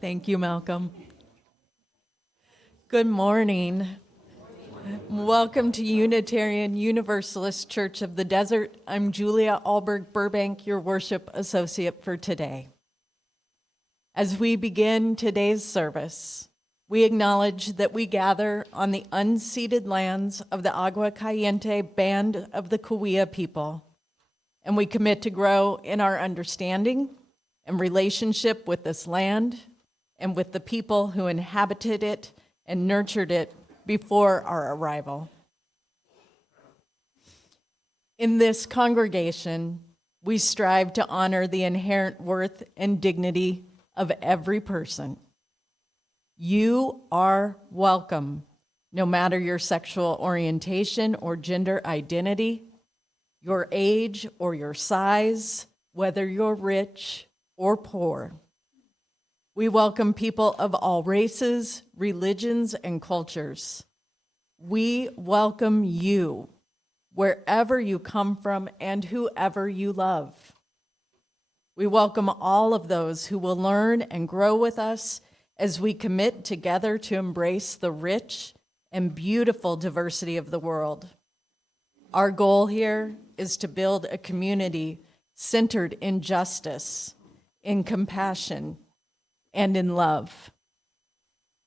Thank you, Malcolm. Good morning. Welcome to Unitarian Universalist Church of the Desert. I'm Julia Alberg-Burbank, your worship associate for today. As we begin today's service, we acknowledge that we gather on the unceded lands of the Agua Caliente Band of the Cahuilla people, and we commit to grow in our understanding and relationship with this land and with the people who inhabited it and nurtured it before our arrival. In this congregation, we strive to honor the inherent worth and dignity of every person. You are welcome, no matter your sexual orientation or gender identity, your age or your size, whether you're rich or poor. We welcome people of all races, religions, and cultures. We welcome you, wherever you come from and whoever you love. We welcome all of those who will learn and grow with us as we commit together to embrace the rich and beautiful diversity of the world. Our goal here is to build a community centered in justice, in compassion, and in love.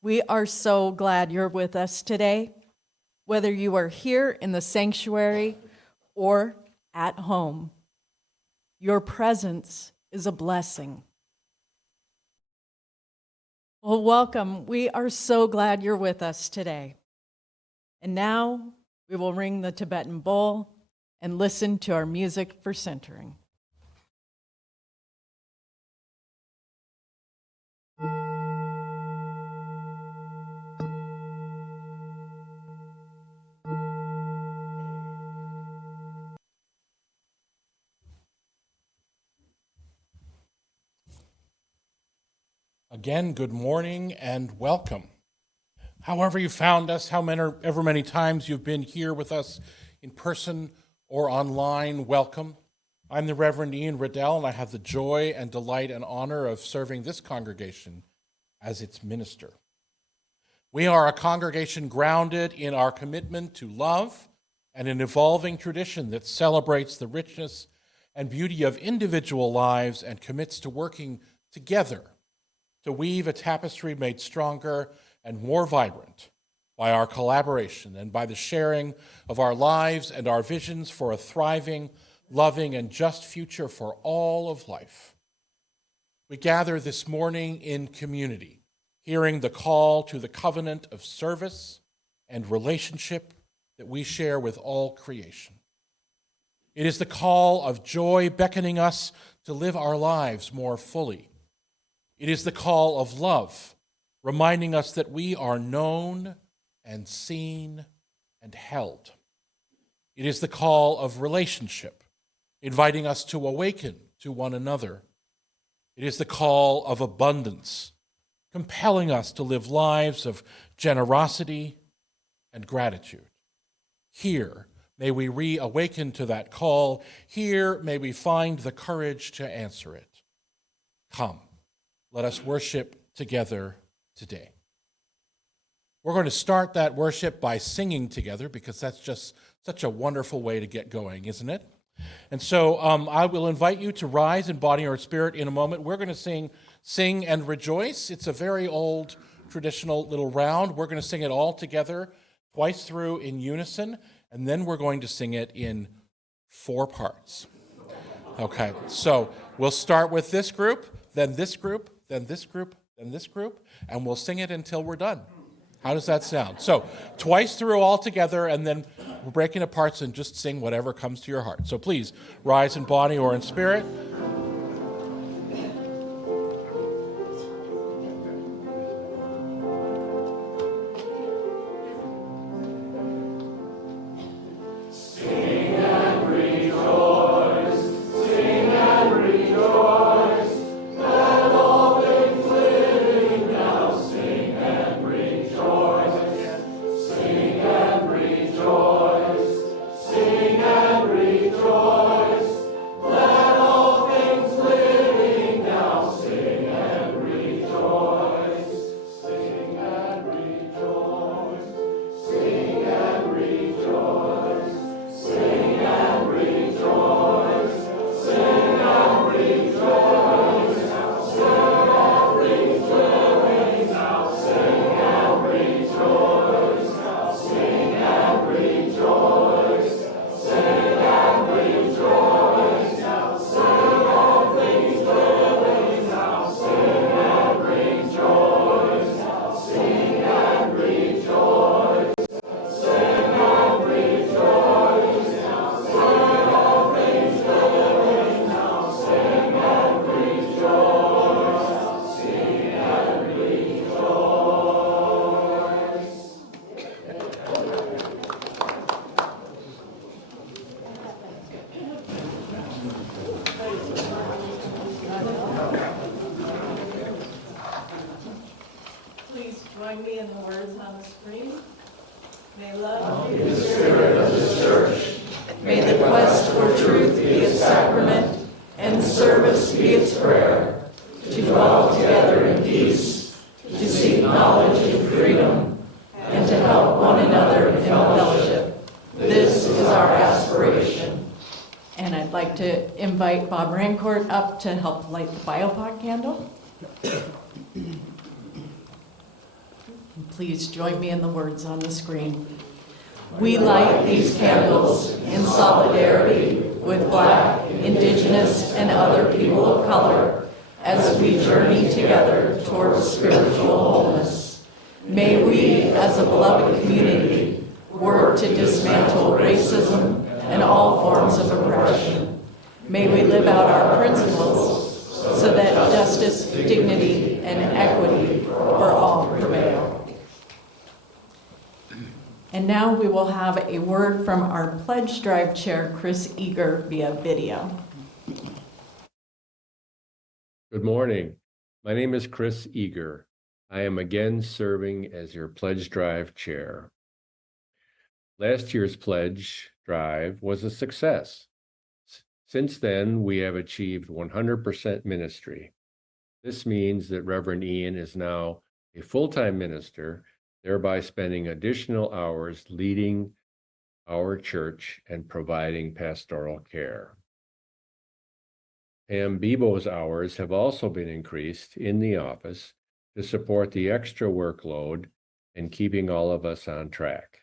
We are so glad you're with us today, whether you are here in the sanctuary or at home. Your presence is a blessing. Well, welcome. We are so glad you're with us today. And now we will ring the Tibetan bowl and listen to our music for centering. Again, good morning and welcome. However you found us, however many times you've been here with us in person or online, welcome. I'm the Reverend Ian Riddell, and I have the joy and delight and honor of serving this congregation as its minister. We are a congregation grounded in our commitment to love and an evolving tradition that celebrates the richness and beauty of individual lives and commits to working together to weave a tapestry made stronger and more vibrant by our collaboration and by the sharing of our lives and our visions for a thriving, loving, and just future for all of life. We gather this morning in community, hearing the call to the covenant of service and relationship that we share with all creation. It is the call of joy beckoning us to live our lives more fully. It is the call of love, reminding us that we are known and seen and held. It is the call of relationship, inviting us to awaken to one another. It is the call of abundance, compelling us to live lives of generosity and gratitude. Here, may we reawaken to that call. Here, may we find the courage to answer it. Come. Let us worship together today. We're going to start that worship by singing together because that's just such a wonderful way to get going, isn't it? And so I will invite you to rise in body or spirit in a moment. We're going to sing and rejoice. It's a very old traditional little round. We're going to sing it all together twice through in unison, and then we're going to sing it in 4 parts. Okay, so we'll start with this group, then this group, then this group, then this group, and we'll sing it until we're done. How does that sound? So twice through all together, and then we're breaking it parts and just sing whatever comes to your heart. So please rise in body or in spirit. Sing and rejoice, let all things Join me in the words on the screen. May love be the spirit of this church. May the quest for truth be its sacrament, and service be its prayer, to dwell together in peace, to seek knowledge and freedom, and to help one another in fellowship. This is our aspiration. And I'd like to invite Bob Rancourt up to help light the biopod candle. Please join me in the words on the screen. We light these candles in solidarity with Black, Indigenous, and other people of color as we journey together towards spiritual wholeness. May we, as a beloved community, work to dismantle racism and all forms of oppression. May we live out our principles so that justice, dignity, and equity for all prevail. And now we will have a word from our Pledge Drive Chair, Chris Eager, via video. Good morning. My name is Chris Eager. I am again serving as your Pledge Drive Chair. Last year's Pledge Drive was a success. Since then, we have achieved 100% ministry. This means that Reverend Ian is now a full-time minister, thereby spending additional hours leading our church and providing pastoral care. Pam Bebo's hours have also been increased in the office to support the extra workload and keeping all of us on track.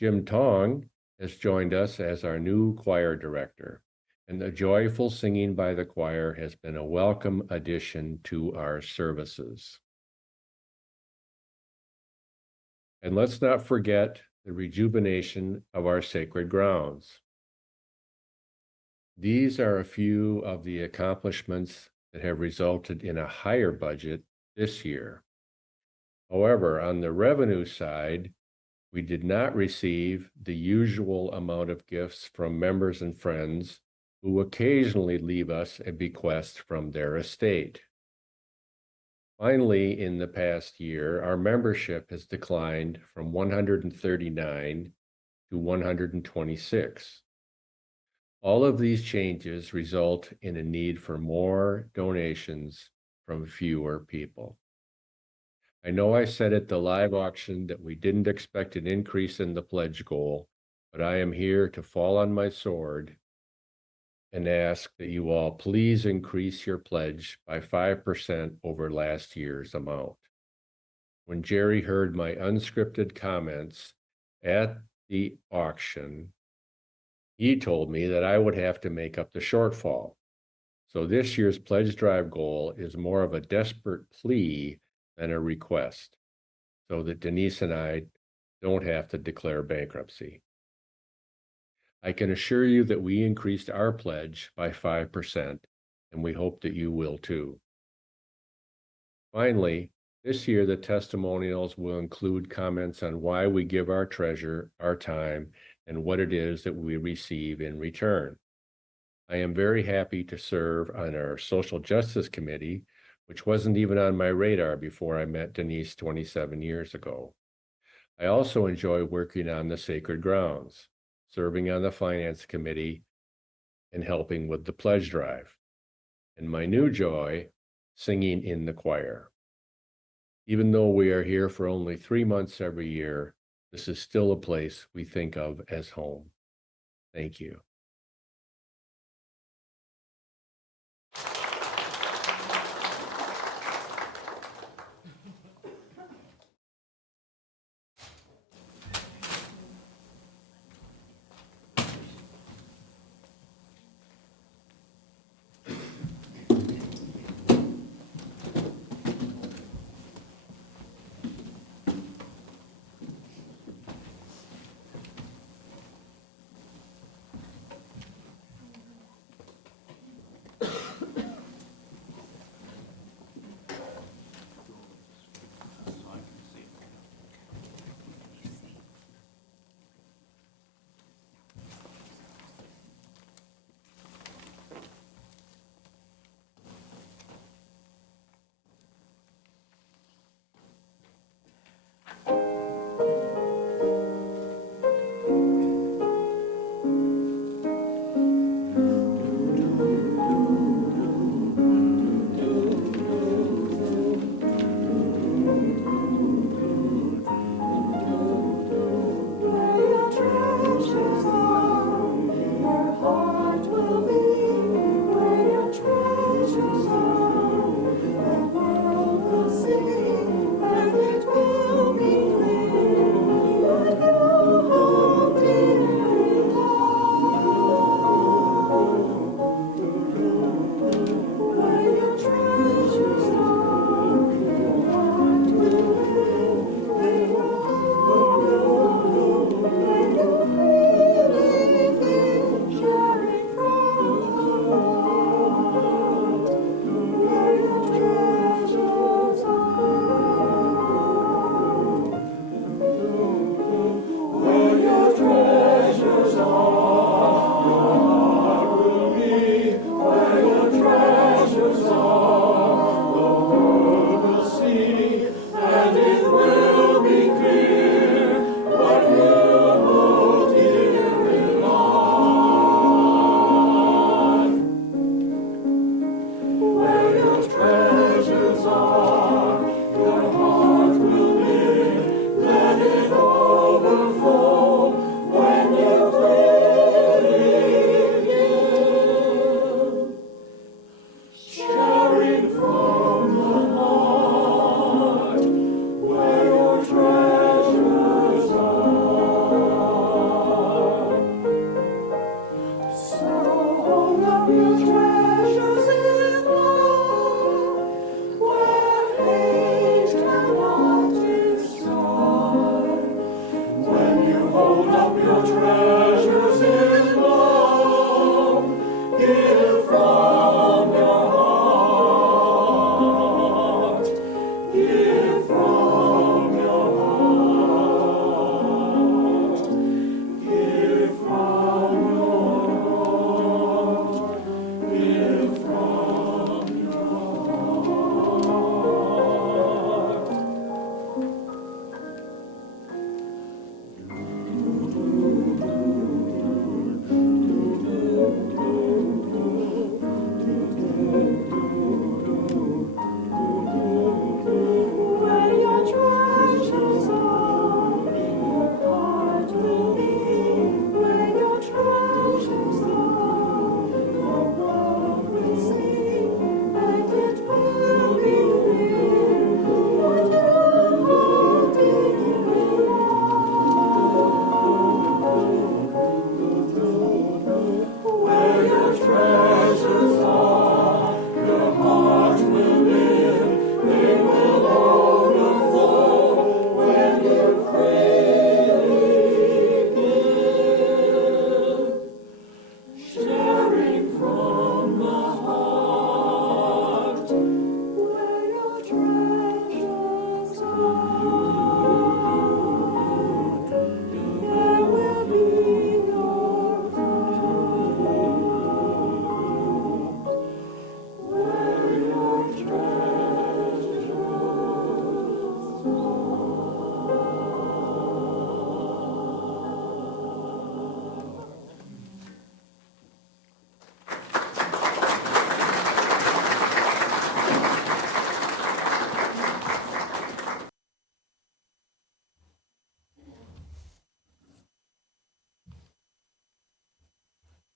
Jim Tong has joined us as our new choir director, and the joyful singing by the choir has been a welcome addition to our services. And let's not forget the rejuvenation of our sacred grounds. These are a few of the accomplishments that have resulted in a higher budget this year. However, on the revenue side, we did not receive the usual amount of gifts from members and friends who occasionally leave us a bequest from their estate. Finally, in the past year, our membership has declined from 139 to 126. All of these changes result in a need for more donations from fewer people. I know I said at the live auction that we didn't expect an increase in the pledge goal, but I am here to fall on my sword and ask that you all please increase your pledge by 5% over last year's amount. When Jerry heard my unscripted comments at the auction, he told me that I would have to make up the shortfall. So this year's pledge drive goal is more of a desperate plea than a request, so that Denise and I don't have to declare bankruptcy. I can assure you that we increased our pledge by 5%, and we hope that you will too. Finally, this year the testimonials will include comments on why we give our treasure, our time, and what it is that we receive in return. I am very happy to serve on our Social Justice Committee, which wasn't even on my radar before I met Denise 27 years ago. I also enjoy working on the Sacred Grounds, serving on the Finance Committee, and helping with the pledge drive. And my new joy, singing in the choir. Even though we are here for only 3 months every year, this is still a place we think of as home. Thank you.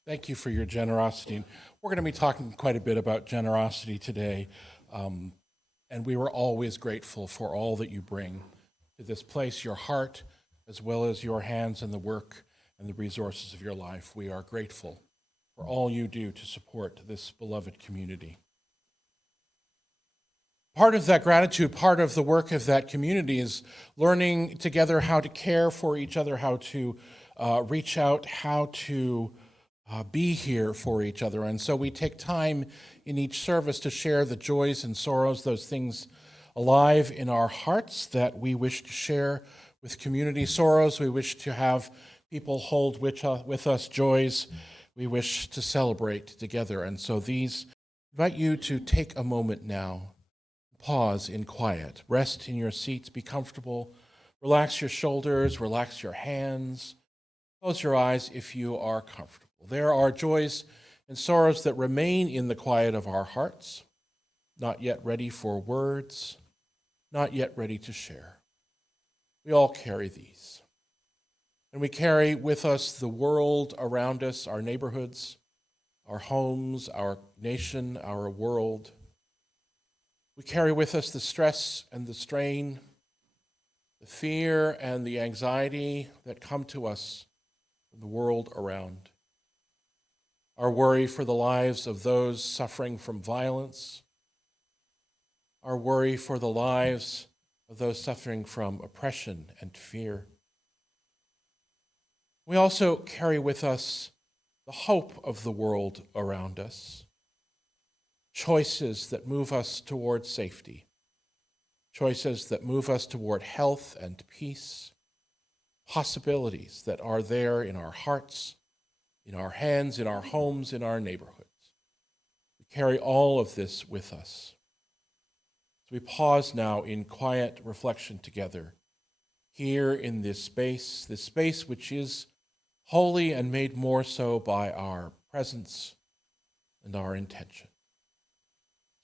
Thank you for your generosity. We're going to be talking quite a bit about generosity today, and we were always grateful for all that you bring to this place, your heart, as well as your hands and the work and the resources of your life. We are grateful for all you do to support this beloved community. Part of that gratitude, part of the work of that community is learning together how to care for each other, how to reach out, how to be here for each other. And so we take time in each service to share the joys and sorrows, those things alive in our hearts that we wish to share with community, sorrows we wish to have people hold with us, joys we wish to celebrate together. And so these invite you to take a moment now. Pause in quiet. Rest in your seats. Be comfortable. Relax your shoulders. Relax your hands. Close your eyes if you are comfortable. There are joys and sorrows that remain in the quiet of our hearts, not yet ready for words, not yet ready to share. We all carry these. And we carry with us the world around us, our neighborhoods, our homes, our nation, our world. We carry with us the stress and the strain, the fear and the anxiety that come to us from the world around. Our worry for the lives of those suffering from violence, our worry for the lives of those suffering from oppression and fear. We also carry with us the hope of the world around us. Choices that move us toward safety, choices that move us toward health and peace, possibilities that are there in our hearts, in our hands, in our homes, in our neighborhoods. We carry all of this with us. So we pause now in quiet reflection together, here in this space which is holy and made more so by our presence and our intention.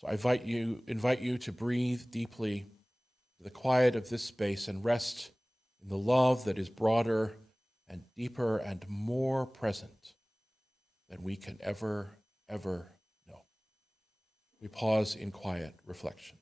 So I invite you to breathe deeply to the quiet of this space and rest in the love that is broader and deeper and more present than we can ever know. We pause in quiet reflection.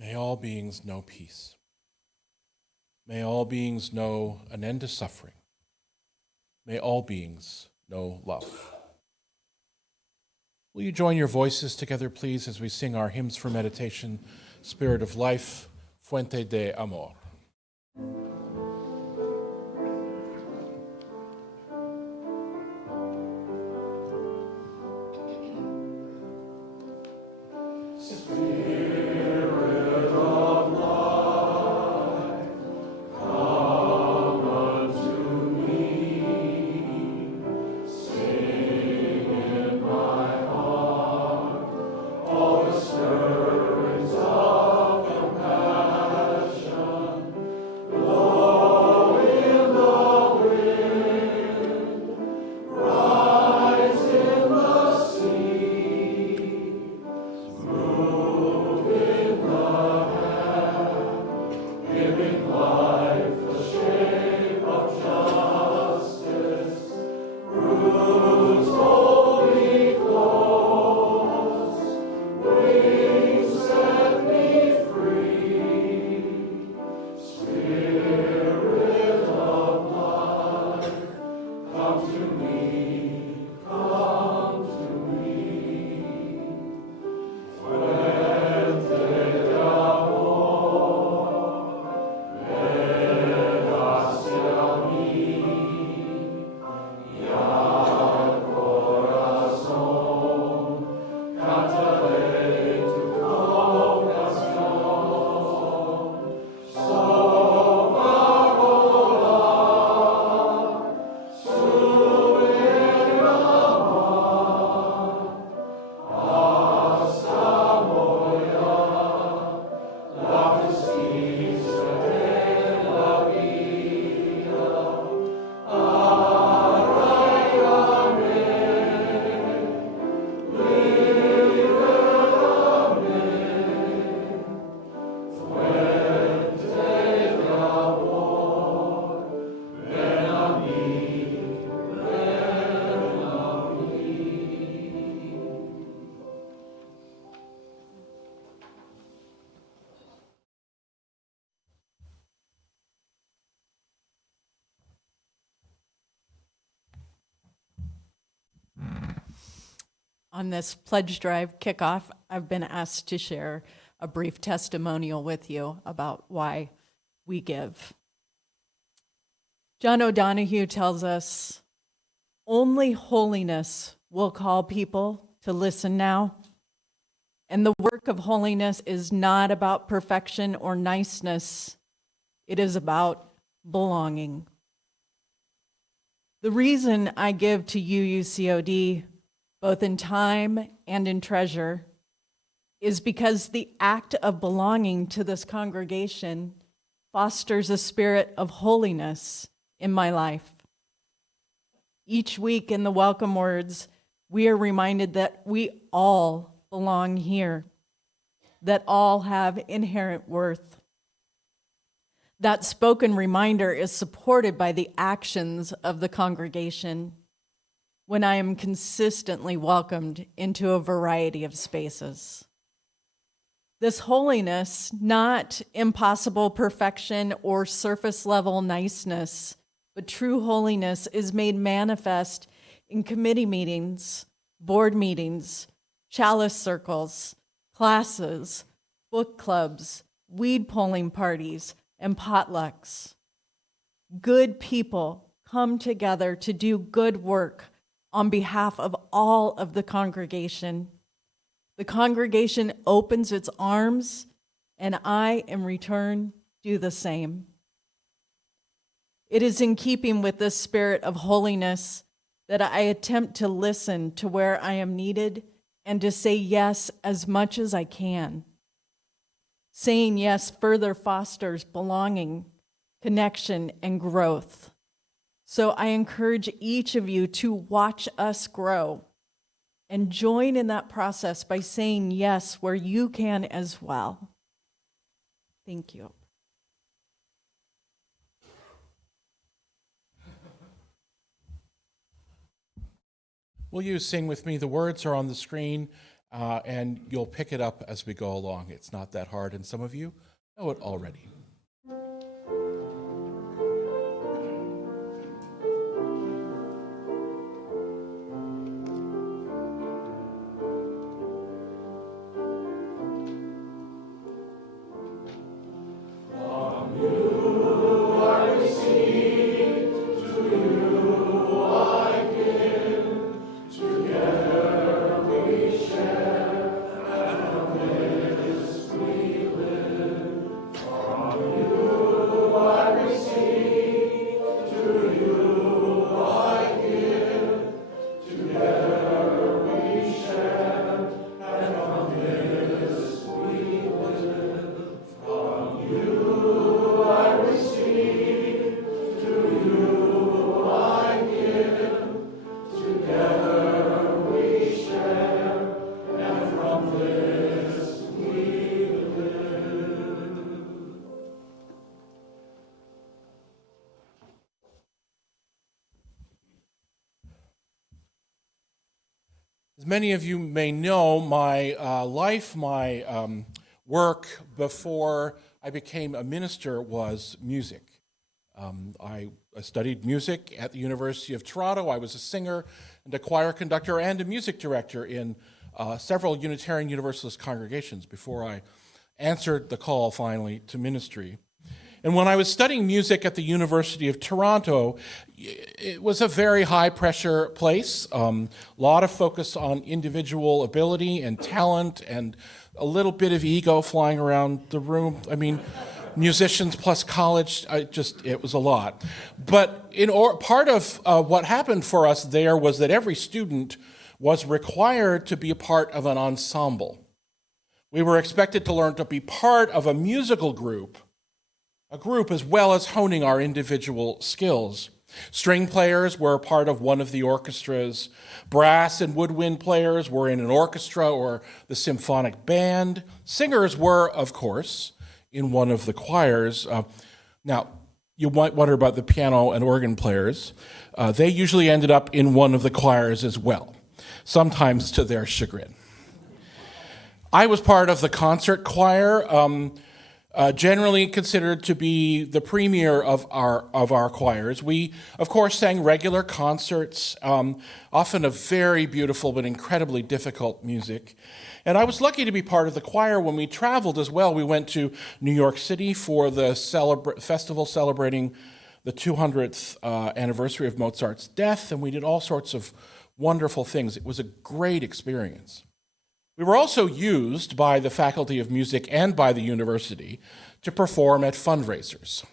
May all beings know peace. May all beings know an end to suffering. May all beings know love. Will you join your voices together, please, as we sing our hymns for meditation, Spirit of Life, Fuente de Amor. Lord, On this pledge drive kickoff, I've been asked to share a brief testimonial with you about why we give. John O'Donohue tells us, only holiness will call people to listen now. And the work of holiness is not about perfection or niceness. It is about belonging. The reason I give to UUCOD, both in time and in treasure, is because the act of belonging to this congregation fosters a spirit of holiness in my life. Each week in the welcome words, we are reminded that we all belong here, that all have inherent worth. That spoken reminder is supported by the actions of the congregation when I am consistently welcomed into a variety of spaces. This holiness, not impossible perfection or surface level niceness, but true holiness is made manifest in committee meetings, board meetings, chalice circles, classes, book clubs, weed pulling parties, and potlucks. Good people come together to do good work on behalf of all of the congregation. The congregation opens its arms, and I, in return, do the same. It is in keeping with this spirit of holiness that I attempt to listen to where I am needed and to say yes as much as I can. Saying yes further fosters belonging, connection, and growth. So I encourage each of you to watch us grow and join in that process by saying yes where you can as well. Thank you. Will you sing with me? The words are on the screen, and you'll pick it up as we go along. It's not that hard, and some of you know it already. As many of you may know, my life, my work before I became a minister was music. I I studied music at the University of Toronto. I was a singer and a choir conductor and a music director in several Unitarian Universalist congregations before I answered the call finally to ministry. And when I was studying music at the University of Toronto, it was a very high-pressure place. A lot of focus on individual ability and talent and a little bit of ego flying around the room. I mean, musicians plus college, it was a lot. But part of what happened for us there was that every student was required to be a part of an ensemble. We were expected to learn to be part of a musical group, as well as honing our individual skills. String players were part of one of the orchestras. Brass and woodwind players were in an orchestra or the symphonic band. Singers were, of course, in one of the choirs. Now, you might wonder about the piano and organ players. They usually ended up in one of the choirs as well, sometimes to their chagrin. I was part of the concert choir, generally considered to be the premier of our choirs. We, of course, sang regular concerts, often of very beautiful but incredibly difficult music. And I was lucky to be part of the choir when we traveled as well. We went to New York City for the festival celebrating the 200th anniversary of Mozart's death, and we did all sorts of wonderful things. It was a great experience. We were also used by the Faculty of Music and by the university to perform at fundraisers,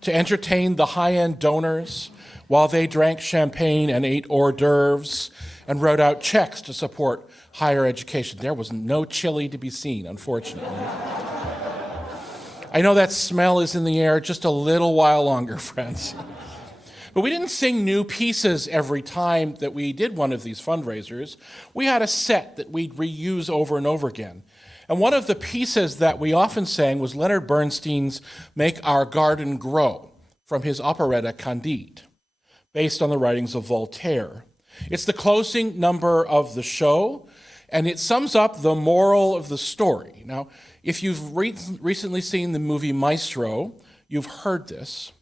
to entertain the high-end donors while they drank champagne and ate hors d'oeuvres and wrote out checks to support higher education. There was no chili to be seen, unfortunately. I know that smell is in the air just a little while longer, friends. But we didn't sing new pieces every time that we did one of these fundraisers. We had a set that we'd reuse over and over again. And one of the pieces that we often sang was Leonard Bernstein's Make Our Garden Grow from his operetta Candide, based on the writings of Voltaire. It's the closing number of the show, and it sums up the moral of the story. Now, if you've recently seen the movie Maestro, you've heard this.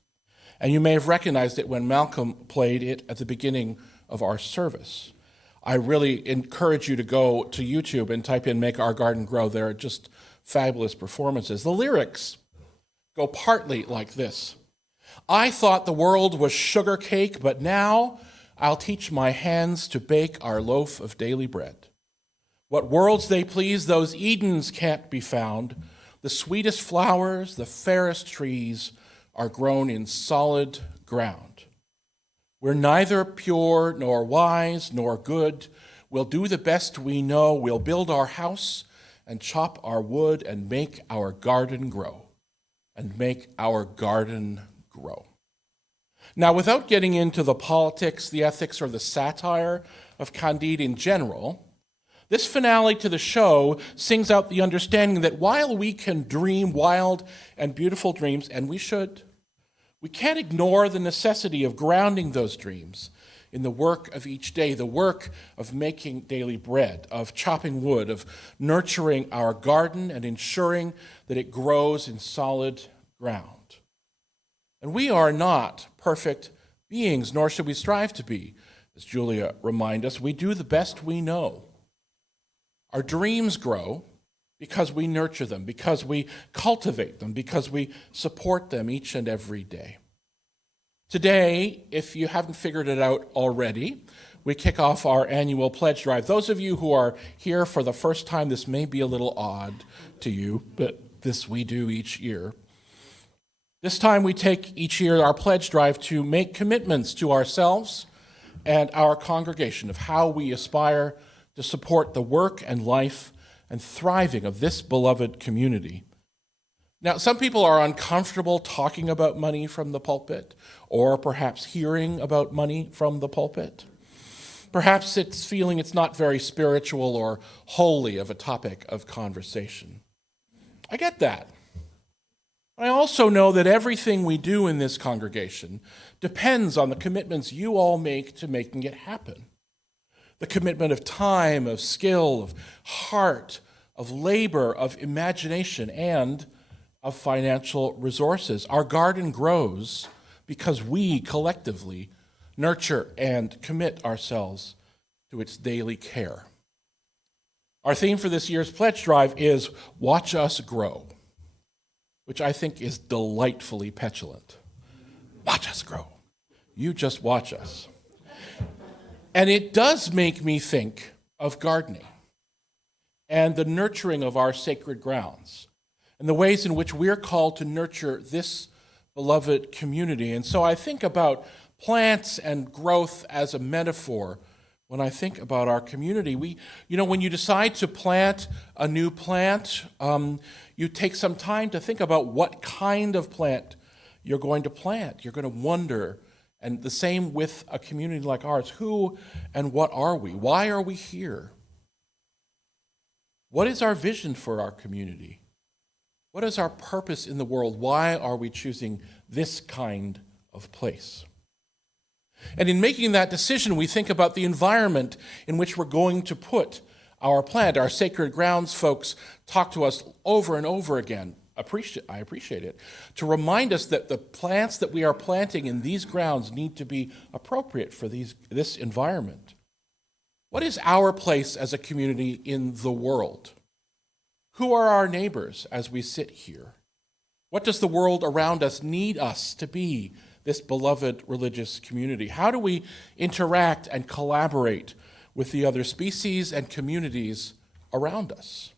And you may have recognized it when Malcolm played it at the beginning of our service. I really encourage you to go to YouTube and type in Make Our Garden Grow. There are just fabulous performances. The lyrics go partly like this. I thought the world was sugar cake, but now I'll teach my hands to bake our loaf of daily bread. What worlds they please, those Edens can't be found. The sweetest flowers, the fairest trees, are grown in solid ground. We're neither pure nor wise nor good. We'll do the best we know. We'll build our house and chop our wood and make our garden grow. And make our garden grow. Now, without getting into the politics, the ethics, or the satire of Candide in general, this finale to the show sings out the understanding that while we can dream wild and beautiful dreams, and we should, we can't ignore the necessity of grounding those dreams in the work of each day, the work of making daily bread, of chopping wood, of nurturing our garden and ensuring that it grows in solid ground. And we are not perfect beings, nor should we strive to be. As Julia reminded us, we do the best we know. Our dreams grow because we nurture them, because we cultivate them, because we support them each and every day. Today, if you haven't figured it out already, we kick off our annual pledge drive. Those of you who are here for the first time, this may be a little odd to you, but this we do each year. This time we take each year our pledge drive to make commitments to ourselves and our congregation of how we aspire to support the work and life and thriving of this beloved community. Now, some people are uncomfortable talking about money from the pulpit, or perhaps hearing about money from the pulpit. Perhaps it's feeling it's not very spiritual or holy of a topic of conversation. I get that. I also know that everything we do in this congregation depends on the commitments you all make to making it happen. The commitment of time, of skill, of heart, of labor, of imagination, and of financial resources. Our garden grows because we collectively nurture and commit ourselves to its daily care. Our theme for this year's pledge drive is Watch Us Grow, which I think is delightfully petulant. Watch us grow. You just watch us. And it does make me think of gardening and the nurturing of our sacred grounds and the ways in which we're called to nurture this beloved community. And so I think about plants and growth as a metaphor when I think about our community. When you decide to plant a new plant, you take some time to think about what kind of plant you're going to plant. You're going to wonder, and the same with a community like ours, who and what are we? Why are we here? What is our vision for our community? What is our purpose in the world? Why are we choosing this kind of place? And in making that decision, we think about the environment in which we're going to put our plant. Our sacred grounds folks talk to us over and over again. I appreciate it, to remind us that the plants that we are planting in these grounds need to be appropriate for this environment. What is our place as a community in the world? Who are our neighbors as we sit here? What does the world around us need us to be, this beloved religious community? How do we interact and collaborate with the other species and communities around us?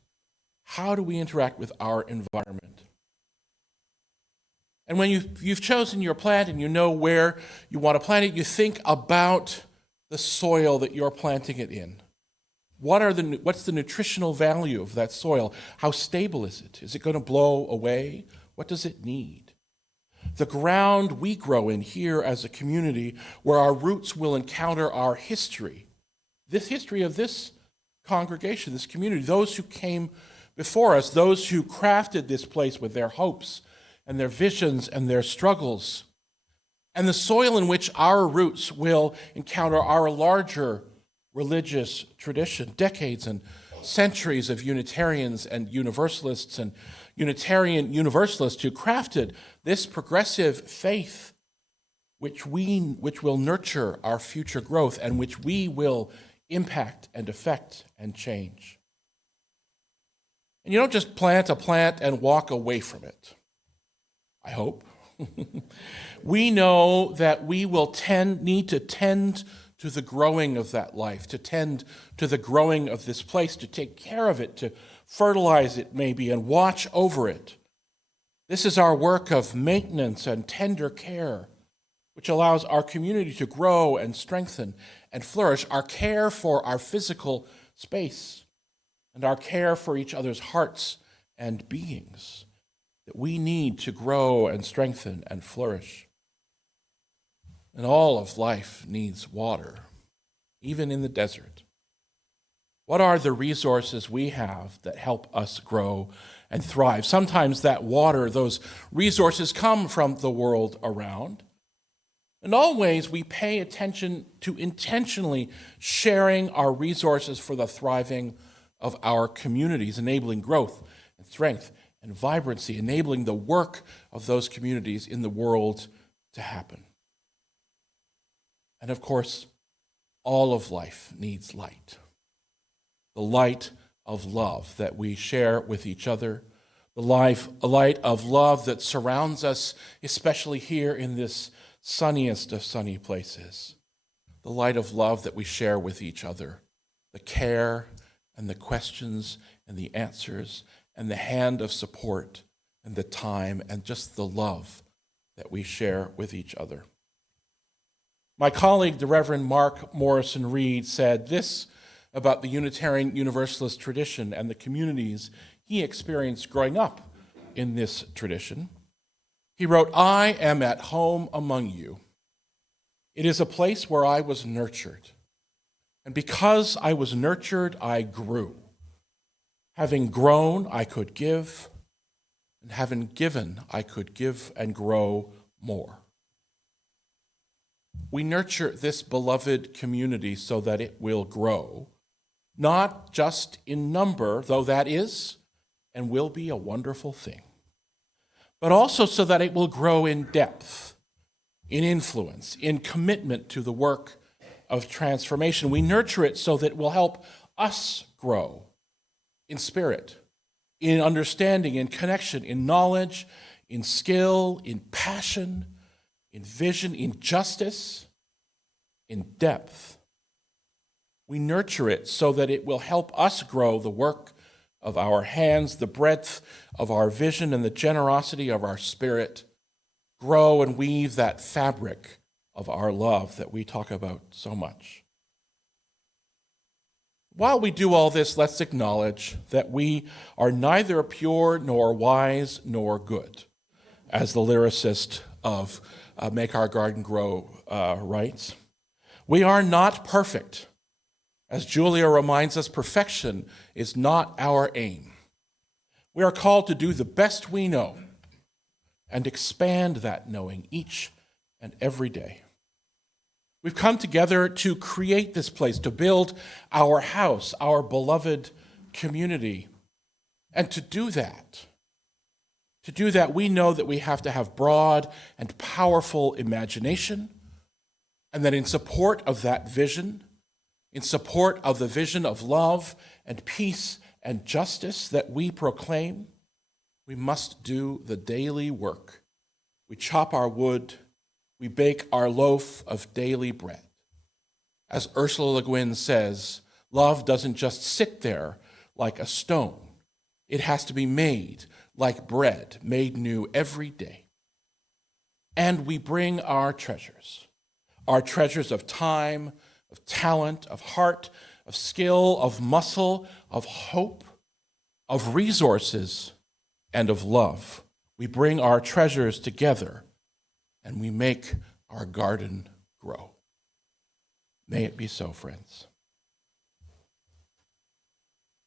How do we interact with our environment? And when you've chosen your plant and you know where you want to plant it, you think about the soil that you're planting it in. What's the nutritional value of that soil? How stable is it? Is it going to blow away? What does it need? The ground we grow in here as a community, where our roots will encounter our history, this history of this congregation, this community, those who came before us, those who crafted this place with their hopes and their visions and their struggles, and the soil in which our roots will encounter our larger religious tradition, decades and centuries of Unitarians and Universalists and Unitarian Universalists who crafted this progressive faith which will nurture our future growth and which we will impact and affect and change. And you don't just plant a plant and walk away from it, I hope. We know that we will need to tend to the growing of that life, to tend to the growing of this place, to take care of it, to fertilize it maybe, and watch over it. This is our work of maintenance and tender care, which allows our community to grow and strengthen and flourish, our care for our physical space, and our care for each other's hearts and beings that we need to grow and strengthen and flourish. And all of life needs water, even in the desert. What are the resources we have that help us grow and thrive? Sometimes that water, those resources come from the world around. In all ways, we pay attention to intentionally sharing our resources for the thriving of our communities, enabling growth and strength and vibrancy, enabling the work of those communities in the world to happen. And of course, all of life needs light. The light of love that we share with each other, a light of love that surrounds us, especially here in this sunniest of sunny places. The light of love that we share with each other, the care and the questions and the answers and the hand of support and the time and just the love that we share with each other. My colleague, the Reverend Mark Morrison Reed, said this about the Unitarian Universalist tradition and the communities he experienced growing up in this tradition. He wrote, "I am at home among you. It is a place where I was nurtured. And because I was nurtured, I grew. Having grown, I could give. And having given, I could give and grow more." We nurture this beloved community so that it will grow, not just in number, though that is and will be a wonderful thing, but also so that it will grow in depth, in influence, in commitment to the work of transformation. We nurture it so that it will help us grow in spirit, in understanding, in connection, in knowledge, in skill, in passion, in vision, in justice, in depth. We nurture it so that it will help us grow the work of our hands, the breadth of our vision, and the generosity of our spirit, grow and weave that fabric of our love that we talk about so much. While we do all this, let's acknowledge that we are neither pure nor wise nor good, as the lyricist of Make Our Garden Grow writes. We are not perfect. As Julia reminds us, perfection is not our aim. We are called to do the best we know and expand that knowing each and every day. We've come together to create this place, to build our house, our beloved community. And to do that, we know that we have to have broad and powerful imagination, and that in support of that vision, in support of the vision of love and peace and justice that we proclaim, we must do the daily work. We chop our wood, we bake our loaf of daily bread. As Ursula Le Guin says, love doesn't just sit there like a stone. It has to be made like bread, made new every day. And we bring our treasures of time, of talent, of heart, of skill, of muscle, of hope, of resources, and of love. We bring our treasures together and we make our garden grow. May it be so, friends.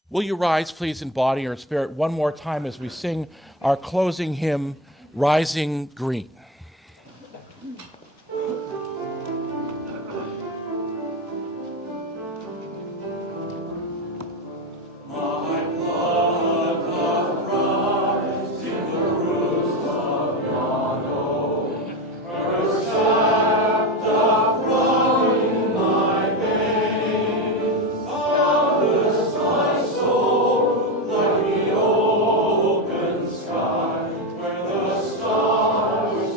Will you rise, please, in body or spirit one more time as we sing our closing hymn, Rising Green. Sky, where the stars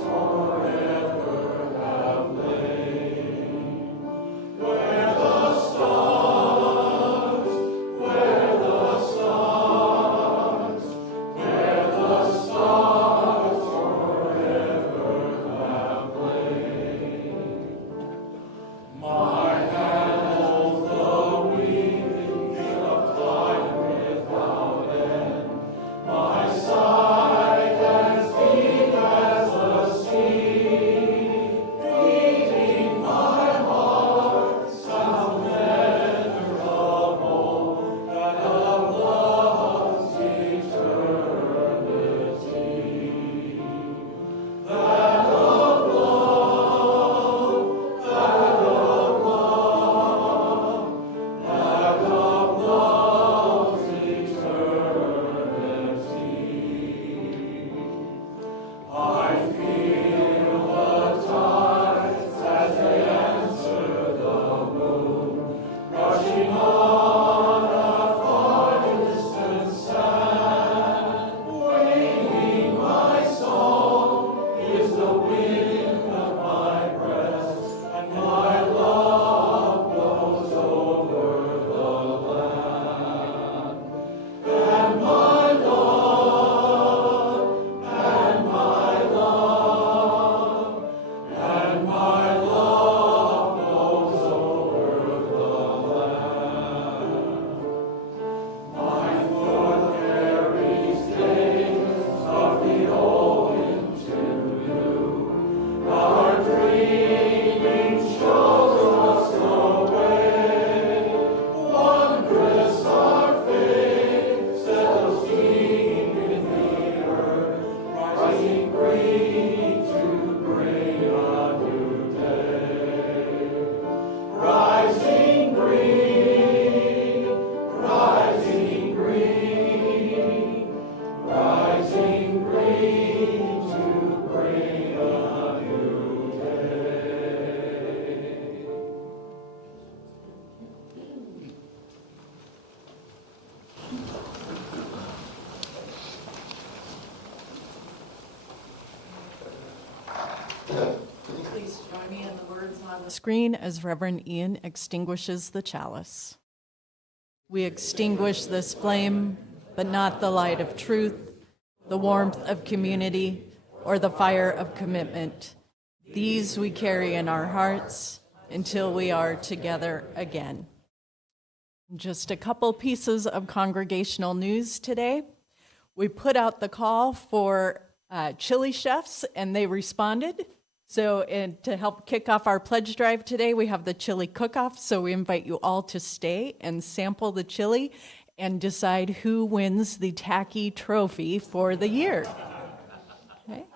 screen as Reverend Ian extinguishes the chalice. We extinguish this flame, but not the light of truth, the warmth of community, or the fire of commitment. These we carry in our hearts until we are together again. Just a couple pieces of congregational news today. We put out the call for chili chefs, and they responded. So to help kick off our pledge drive today, we have the chili cook-off. So we invite you all to stay and sample the chili and decide who wins the tacky trophy for the year. Okay.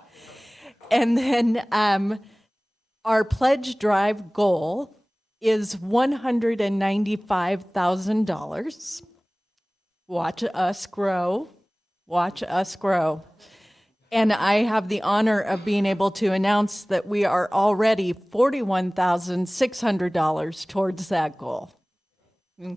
And then our pledge drive goal is $195,000. Watch us grow. Watch us grow. And I have the honor of being able to announce that we are already $41,600 towards that goal. Okay.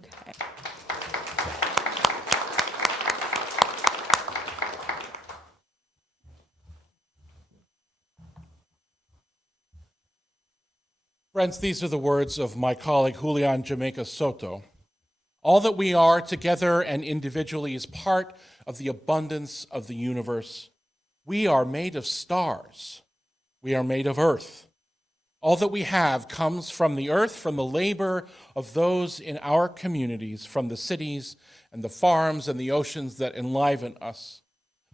Friends, these are the words of my colleague Julian Jamaica Soto. All that we are together and individually is part of the abundance of the universe. We are made of stars. We are made of earth. All that we have comes from the earth, from the labor of those in our communities, from the cities and the farms and the oceans that enliven us,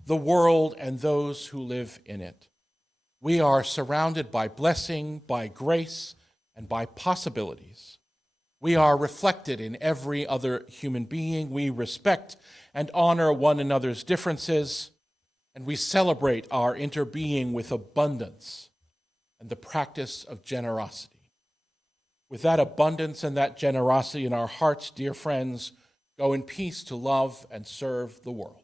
the world and those who live in it. We are surrounded by blessing, by grace, and by possibilities. We are reflected in every other human being. We respect and honor one another's differences, and we celebrate our interbeing with abundance and the practice of generosity. With that abundance and that generosity in our hearts, dear friends, go in peace to love and serve the world.